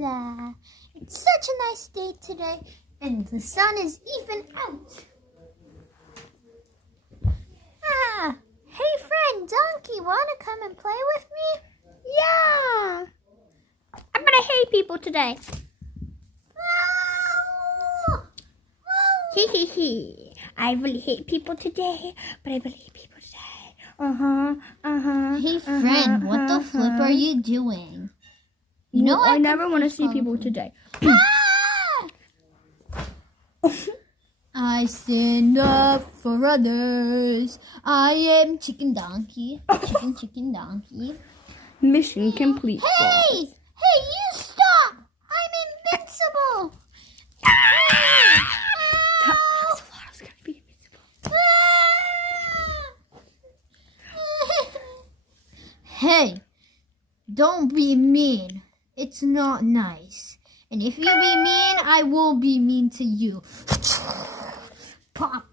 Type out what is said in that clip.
la. It's such a nice day today, and the sun is even out. Ah, hey friend, Donkey, wanna come and play with me? Yeah. I'm gonna hate people today. Hee hee hee. I really hate people today, but I really hate people today. Hey friend, what the flip are you doing? You know I never want to see people today. I stand up for others. I am Chicken Donkey. Chicken Donkey. Mission complete. Hey! Hey, you stop! I'm invincible! That's a lot. I was gonna be invisible. Hey, don't be mean. It's not nice. And if you be mean, I will be mean to you. Pop.